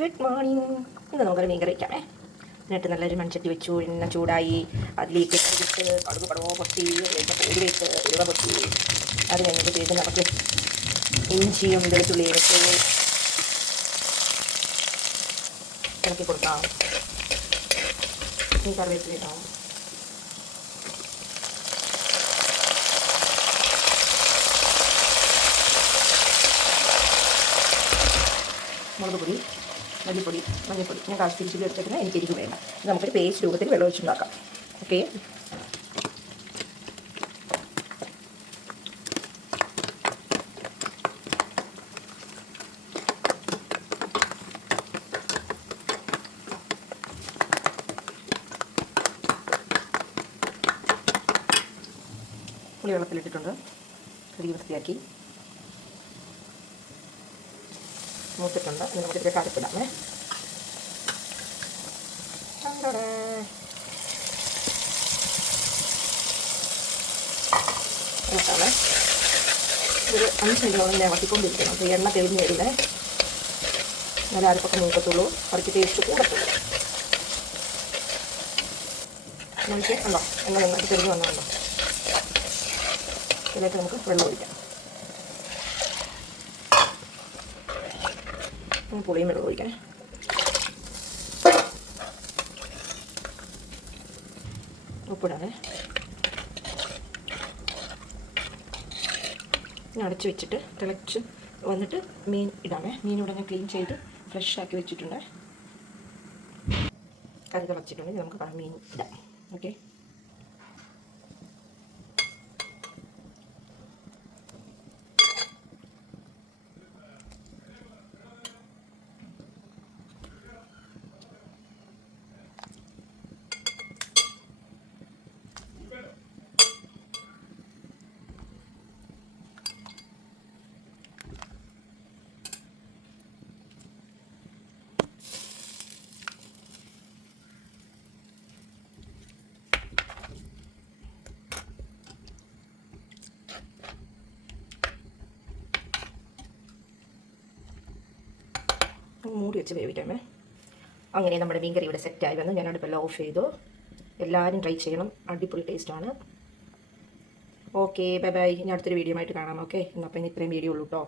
Good morning. ഇന്ന് നമുക്കൊരു മീൻ കറി വയ്ക്കാമേ. എന്നിട്ട് നല്ലൊരു മൺചട്ടി വെച്ചു, എണ്ണ ചൂടായി, അതിലേക്ക് ഇട്ട് കടുക് പടവോ പൊട്ടി, ഉരുവിട്ട് ഉരുവ പൊട്ടി, അത് കഴിഞ്ഞപ്പോഴത്തേക്ക് നമുക്ക് ഇഞ്ചിയും വെളുത്തുള്ളിയും ഇട്ട് ഇളക്കി കൊടുക്കാം. ഈ കറിവേപ്പില ഇടാം. മുളക് പൊടി, മല്ലിപ്പൊടി, മഞ്ഞൾപ്പൊടി ഞാൻ കാശ്മീരി ചില്ലി എടുത്തിട്ട് എനിക്ക് എരിവ് വേണ്ട. നമുക്കൊരു പേസ്റ്റ് രൂപത്തിൽ വെള്ളം ഒഴിച്ചുണ്ടാക്കാം. ഓക്കെ, പുളി വെള്ളത്തിലിട്ടിട്ടുണ്ട്. കഴുകി വൃത്തിയാക്കി മൂത്തിട്ടുണ്ട്. ഇനി നമുക്ക് ഇതിലേക്ക് അരപ്പിടാമേ. നോക്കാമേ, ഒരു 5 മിനിറ്റോളം ഞാൻ വട്ടിക്കൊണ്ടിരിക്കണം. അപ്പോൾ എണ്ണ തെളിഞ്ഞ് വരുന്നേ, നല്ല അരപ്പൊക്കെ മൂക്കത്തുള്ളൂ, കറിക്ക് ടേസ്റ്റ് കൂടത്തുള്ളൂ. നമുക്ക് ഉണ്ടോ എണ്ണ നന്നായിട്ട് തെളിഞ്ഞ് വന്നുണ്ടോ. ഇതിലേക്ക് നമുക്ക് വെള്ളം ഒഴിക്കാം. പുളിയും വെള്ളം ഒഴിക്കണേ. ഉപ്പിടാതെ അടച്ച് വെച്ചിട്ട് തിളച്ച് വന്നിട്ട് മീൻ ഇടാമേ. മീൻ ഇവിടെ ഞാൻ ക്ലീൻ ചെയ്ത് ഫ്രഷ് ആക്കി വെച്ചിട്ടുണ്ട്. കറി തിളച്ചിട്ടുണ്ടെങ്കിൽ നമുക്ക് മീൻ ഇടാം. ഓക്കെ, മൂടി വെച്ച് വേവിക്കാമേ. അങ്ങനെ നമ്മുടെ മീൻ കറി ഇവിടെ സെറ്റായി വന്ന് ഞാൻ അടുപ്പെല്ലാം ഓഫ് ചെയ്തു. എല്ലാവരും ട്രൈ ചെയ്യണം, അടിപൊളി ടേസ്റ്റാണ്. Okay, bye bye. ഇനി അടുത്തൊരു വീഡിയോ ആയിട്ട് കാണാം. ഓക്കെ, എന്നപ്പോൾ ഇനി ഇത്രയും വീഡിയോ ഉള്ളൂ കേട്ടോ.